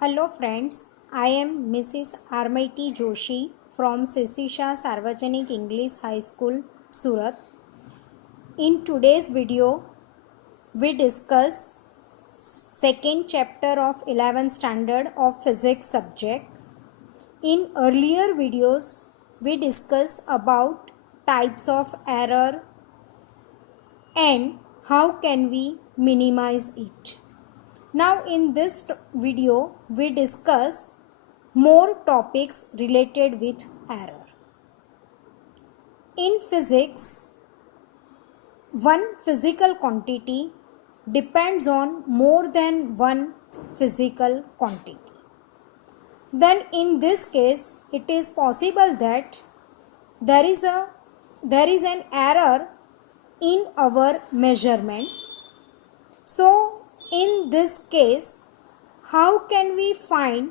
Hello friends, I am Mrs. Armaiti Joshi from Sisisha Sarvajanik English High School, Surat. In today's video, we discuss second chapter of 11th standard of physics subject. In earlier videos, we discussed about types of error and how can we minimize it. Now in this video, we discuss more topics related with error. In physics, one physical quantity depends on more than one physical quantity. Then in this case, it is possible that there is an error in our measurement. So in this case, how can we find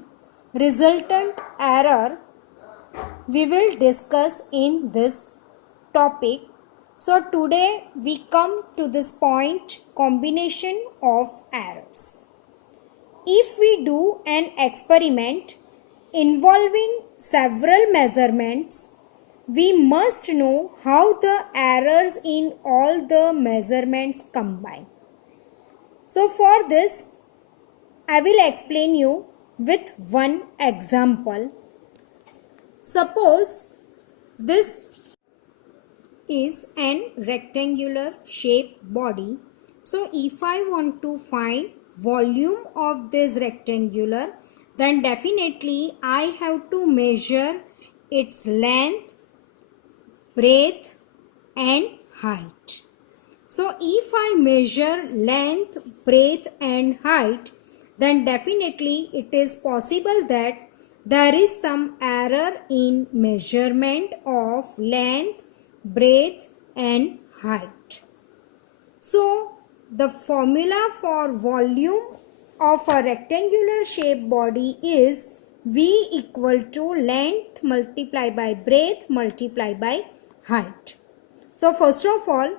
resultant error? We will discuss in this topic. So today we come to this point, combination of errors. If we do an experiment involving several measurements, we must know how the errors in all the measurements combine. So for this, I will explain you with one example. Suppose this is an rectangular shaped body. So if I want to find volume of this rectangular, then definitely I have to measure its length, breadth and height. So if I measure length, breadth and height, then definitely it is possible that there is some error in measurement of length, breadth and height. So the formula for volume of a rectangular shaped body is V equal to length multiplied by breadth multiplied by height. So first of all,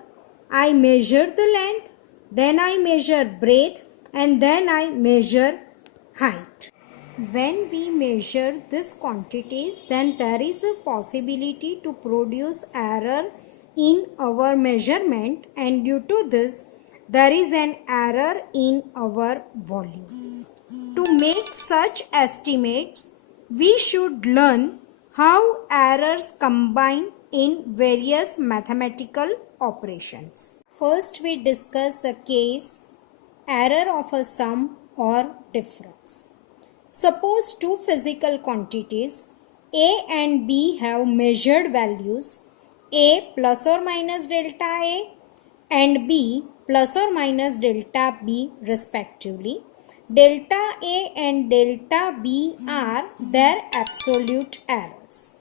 I measure the length, then I measure breadth and then I measure height. When we measure these quantities, then there is a possibility to produce error in our measurement, and due to this there is an error in our volume. To make such estimates, we should learn how errors combine in various mathematical operations. First we discuss a case, error of a sum or difference. Suppose two physical quantities A and B have measured values A plus or minus delta A and B plus or minus delta B respectively. Delta A and delta B are their absolute errors.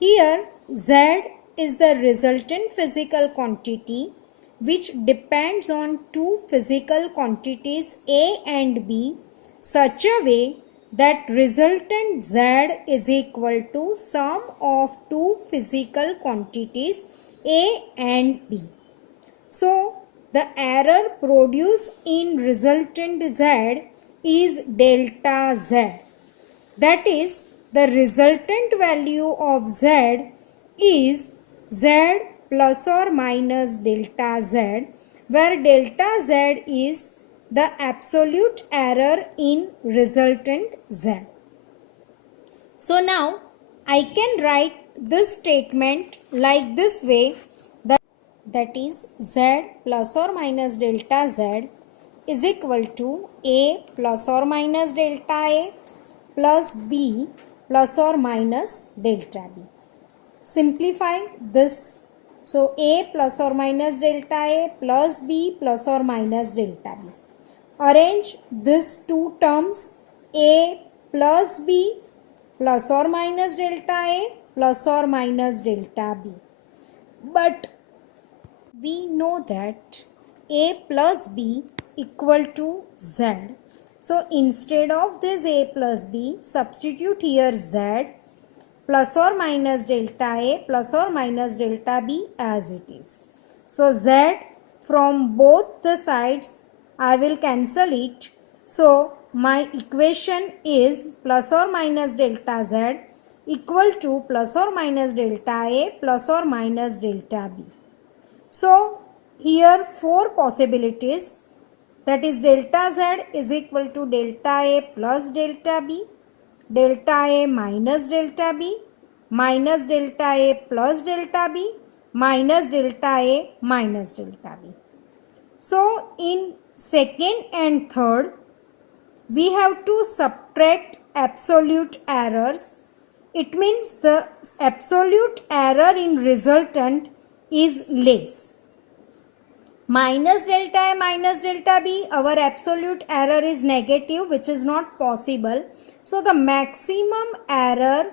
Here Z is the resultant physical quantity which depends on two physical quantities A and B such a way that resultant Z is equal to sum of two physical quantities A and B. So the error produced in resultant Z is delta Z. That is, the resultant value of Z is Z plus or minus delta Z, where delta Z is the absolute error in resultant Z. So now I can write this statement like this way, that is Z plus or minus delta Z is equal to A plus or minus delta A plus B plus or minus delta B. Simplify this. So A plus or minus delta A plus B plus or minus delta B. Arrange these two terms, A plus B plus or minus delta A plus or minus delta B. But we know that A plus B equal to Z. So instead of this A plus B, substitute here Z plus or minus delta A plus or minus delta B as it is. So Z from both the sides I will cancel it. So my equation is plus or minus delta z equal to plus or minus delta a plus or minus delta b. So here four possibilities, that is delta z is equal to delta a plus delta b, delta a minus delta b, minus delta a plus delta b, minus delta a minus delta b. So in second and third, we have to subtract absolute errors. It means the absolute error in resultant is less. Minus delta a minus delta b, our absolute error is negative, which is not possible. So the maximum error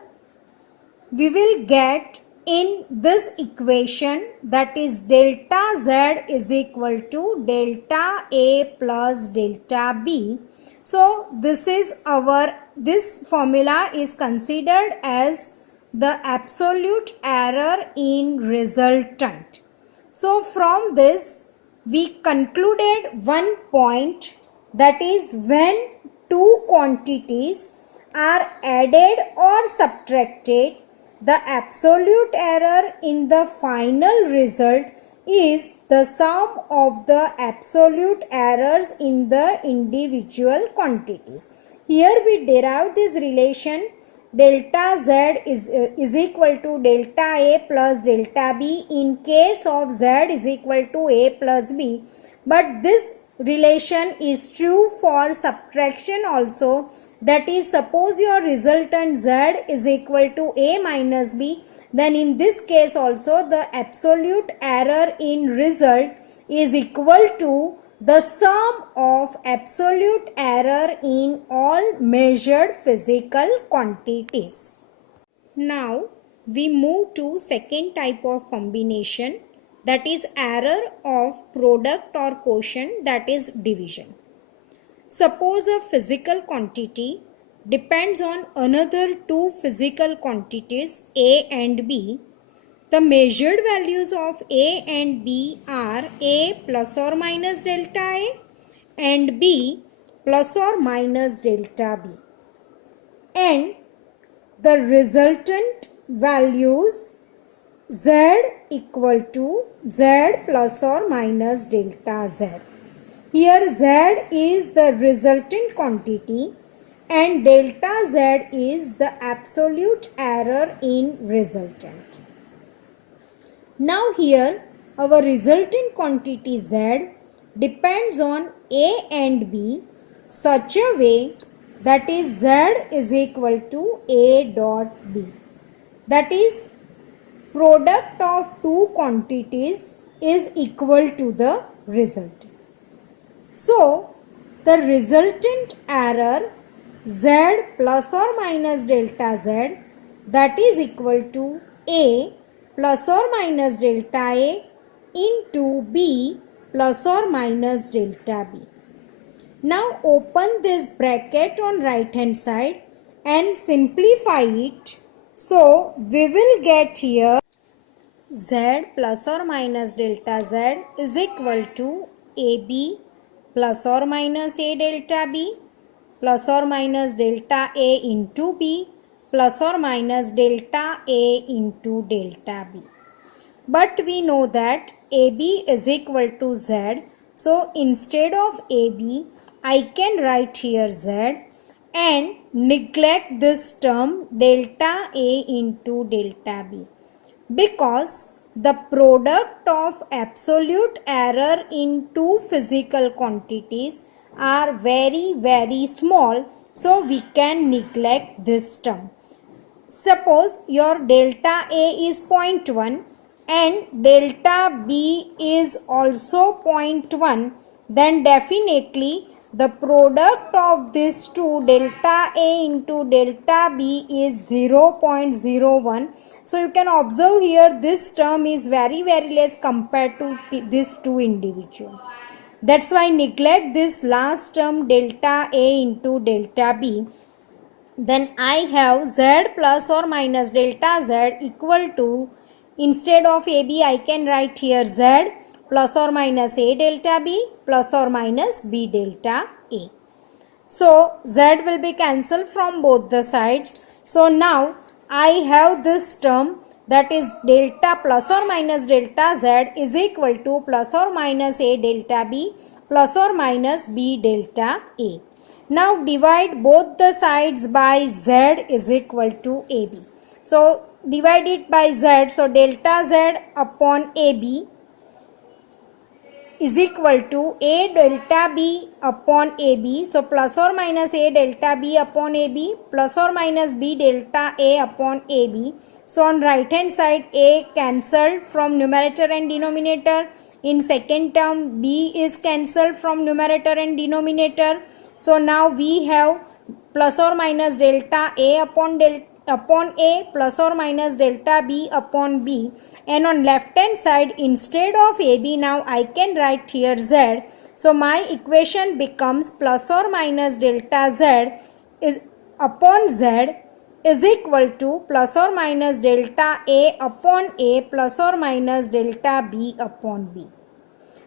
we will get in this equation, that is delta z is equal to delta a plus delta b. So this formula is considered as the absolute error in resultant. So from this we concluded one point, that is when two quantities are added or subtracted, the absolute error in the final result is the sum of the absolute errors in the individual quantities. Here we derive this relation delta z is equal to delta a plus delta b in case of z is equal to a plus b. But this relation is true for subtraction also. That is, suppose your resultant z is equal to a minus b, then in this case also the absolute error in result is equal to the sum of absolute error in all measured physical quantities. Now we move to second type of combination, that is error of product or quotient, that is division. Suppose a physical quantity depends on another two physical quantities A and B. The measured values of A and B are A plus or minus delta A and B plus or minus delta B. And the resultant values Z equal to Z plus or minus delta Z. Here Z is the resultant quantity and delta Z is the absolute error in resultant. Now here our resultant quantity Z depends on A and B such a way that is Z is equal to A dot B. That is, product of two quantities is equal to the result. So the resultant error Z plus or minus delta Z, that is equal to A plus or minus delta A into B plus or minus delta B. Now open this bracket on right hand side and simplify it. So we will get here Z plus or minus delta Z is equal to AB plus or minus A delta B plus or minus delta A into B plus or minus delta A into delta B. But we know that AB is equal to Z. So instead of AB, I can write here Z and neglect this term delta A into delta B, because the product of absolute error in two physical quantities are very small, so we can neglect this term. Suppose your delta A is 0.1 and delta B is also 0.1, then definitely the product of these two, delta A into delta B, is 0.01. So you can observe here this term is very less compared to these two individuals. That's why neglect this last term delta A into delta B. Then I have Z plus or minus delta Z equal to, instead of AB I can write here Z plus or minus A delta B plus or minus B delta A. So z will be cancelled from both the sides. So now I have this term, that is delta plus or minus delta z is equal to plus or minus a delta b plus or minus b delta a. Now divide both the sides by z is equal to ab. So divide it by z. So delta z upon ab is equal to a delta b upon ab. So plus or minus a delta b upon ab plus or minus b delta a upon ab. So on right hand side a cancelled from numerator and denominator. In second term b is cancelled from numerator and denominator. So now we have plus or minus delta a upon a plus or minus delta b upon b, and on left hand side instead of ab now I can write here z. So my equation becomes plus or minus delta z is upon z is equal to plus or minus delta a upon a plus or minus delta b upon b.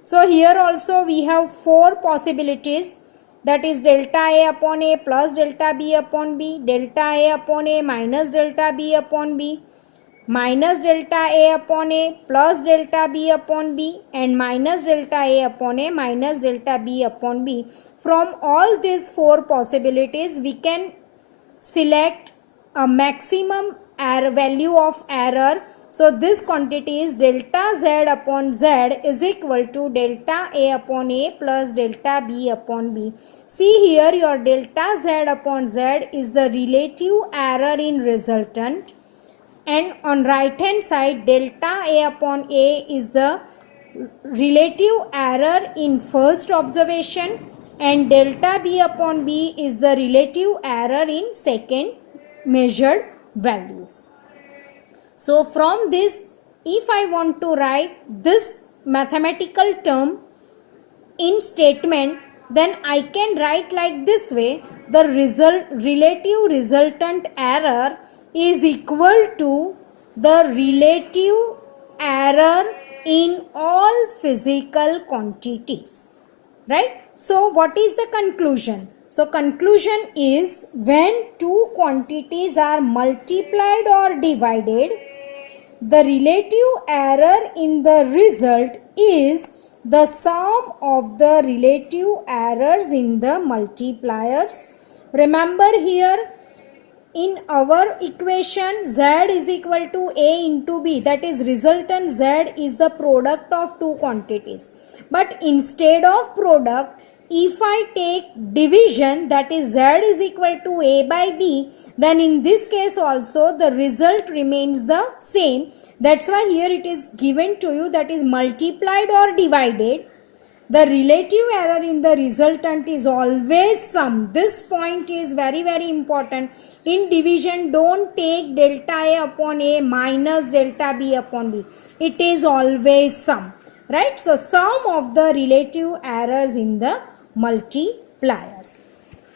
So here also we have four possibilities, that is delta a upon a plus delta b upon b, delta a upon a minus delta b upon b, minus delta a upon a plus delta b upon b, and minus delta a upon a minus delta b upon b. From all these four possibilities we can select a maximum error value of error. So this quantity is delta z upon z is equal to delta a upon a plus delta b upon b. See here, your delta z upon z is the relative error in resultant, and on right hand side delta a upon a is the relative error in first observation, and delta b upon b is the relative error in second measured values. So from this, if I want to write this mathematical term in statement, then I can write like this way: the relative resultant error is equal to the relative error in all physical quantities, right? So what is the conclusion? So conclusion is, when two quantities are multiplied or divided, the relative error in the result is the sum of the relative errors in the multipliers. Remember here, in our equation z is equal to a into b, that is resultant z is the product of two quantities. But instead of product, if I take division, that is z is equal to a by b, then in this case also the result remains the same. That's why here it is given to you, that is multiplied or divided, the relative error in the resultant is always sum. This point is very important. In division, don't take delta a upon a minus delta b upon b. It is always sum, right? So sum of the relative errors in the multipliers.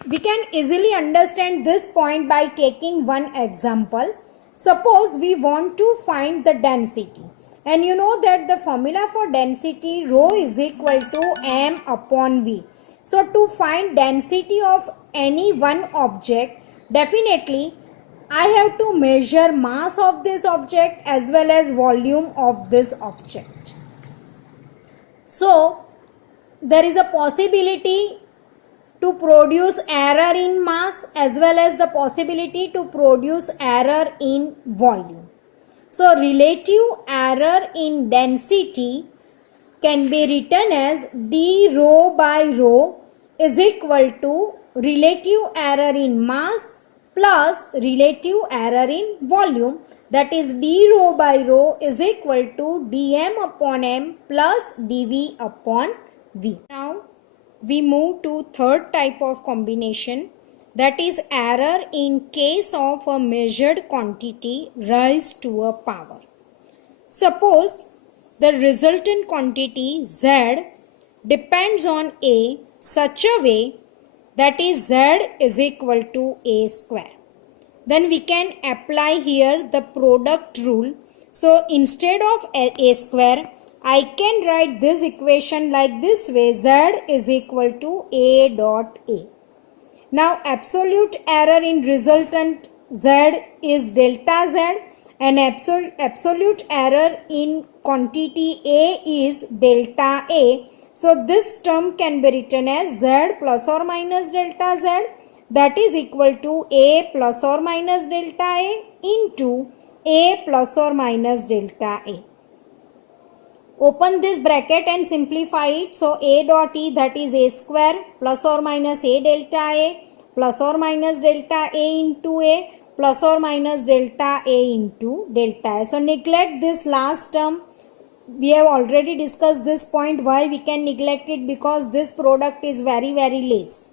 We can easily understand this point by taking one example. Suppose we want to find the density, and you know that the formula for density, rho is equal to m upon v. So to find density of any one object, definitely I have to measure mass of this object as well as volume of this object. So there is a possibility to produce error in mass as well as the possibility to produce error in volume. So relative error in density can be written as d rho by rho is equal to relative error in mass plus relative error in volume, that is d rho by rho is equal to dm upon m plus dv upon v. Now we move to third type of combination, that is error in case of a measured quantity raised to a power. Suppose the resultant quantity z depends on a such a way that is z is equal to a square. Then we can apply here the product rule. So instead of a square, I can write this equation like this way: z is equal to a dot a. Now absolute error in resultant Z is delta Z, and absolute error in quantity A is delta A. So this term can be written as Z plus or minus delta Z, that is equal to A plus or minus delta A into A plus or minus delta A. Open this bracket and simplify it. So A dot E, that is A square plus or minus A delta A plus or minus delta A into A plus or minus delta A into delta A. So neglect this last term. We have already discussed this point. Why we can neglect it? Because this product is very less.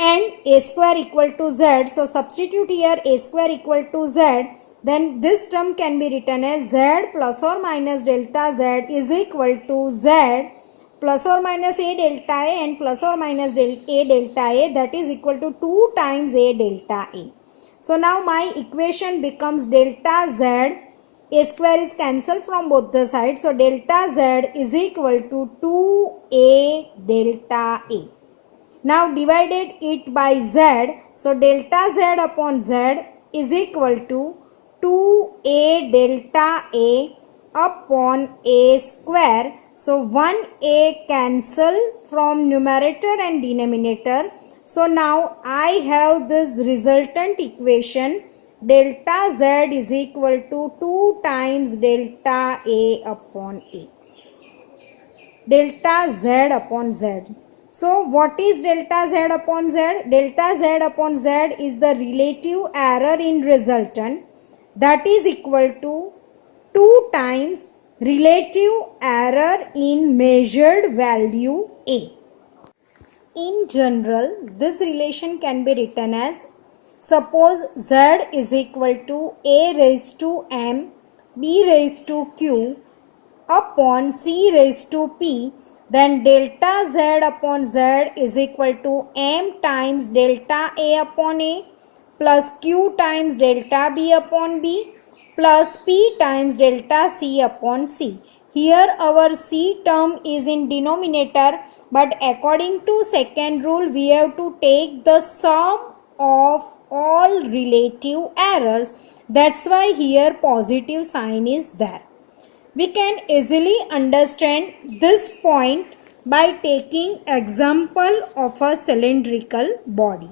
And A square equal to Z. So substitute here A square equal to Z. Then this term can be written as Z plus or minus delta Z is equal to Z plus or minus A delta A and plus or minus A delta A, that is equal to 2 times A delta A. So now my equation becomes delta Z, A square is cancelled from both the sides. So delta Z is equal to 2A delta A. Now divided it by Z. So delta Z upon Z is equal to 2A delta A upon A square. So 1A cancel from numerator and denominator. So now I have this resultant equation, delta Z is equal to 2 times delta A upon A. Delta Z upon Z. So what is delta Z upon Z? Delta Z upon Z is the relative error in resultant, that is equal to 2 times relative error in measured value A. In general, this relation can be written as, suppose Z is equal to A raised to M, B raised to Q upon C raised to P, then delta Z upon Z is equal to M times delta A upon A plus Q times delta B upon B plus P times delta C upon C. Here our C term is in denominator, but according to second rule we have to take the sum of all relative errors. That's why here positive sign is there. We can easily understand this point by taking example of a cylindrical body.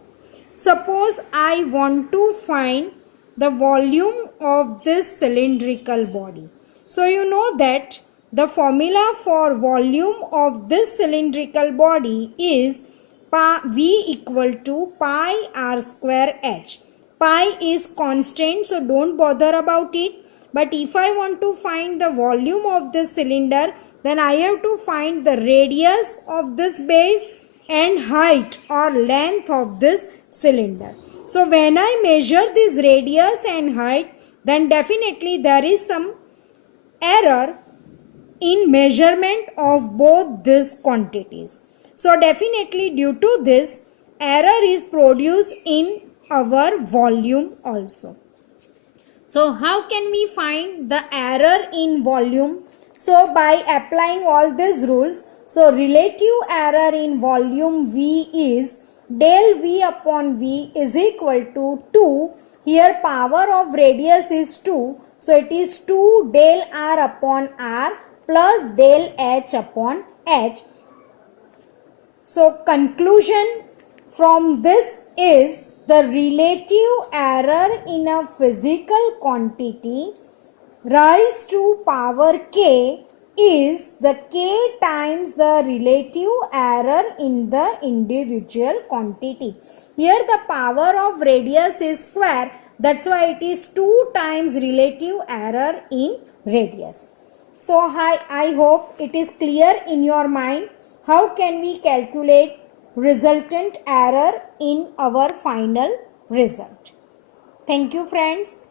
Suppose I want to find the volume of this cylindrical body. So you know that the formula for volume of this cylindrical body is V equal to pi r square h. Pi is constant, so don't bother about it. But if I want to find the volume of this cylinder, then I have to find the radius of this base and height or length of this cylinder. So when I measure this radius and height, then definitely there is some error in measurement of both these quantities. So definitely due to this, error is produced in our volume also. So how can we find the error in volume? So by applying all these rules, so relative error in volume V is del V upon V is equal to 2. Here power of radius is 2. So it is 2 del R upon R plus del H upon H. So conclusion from this is the relative error in a physical quantity raised to power k is the k times the relative error in the individual quantity. Here the power of radius is square, that's why it is 2 times relative error in radius. So I hope it is clear in your mind how can we calculate resultant error in our final result. Thank you friends.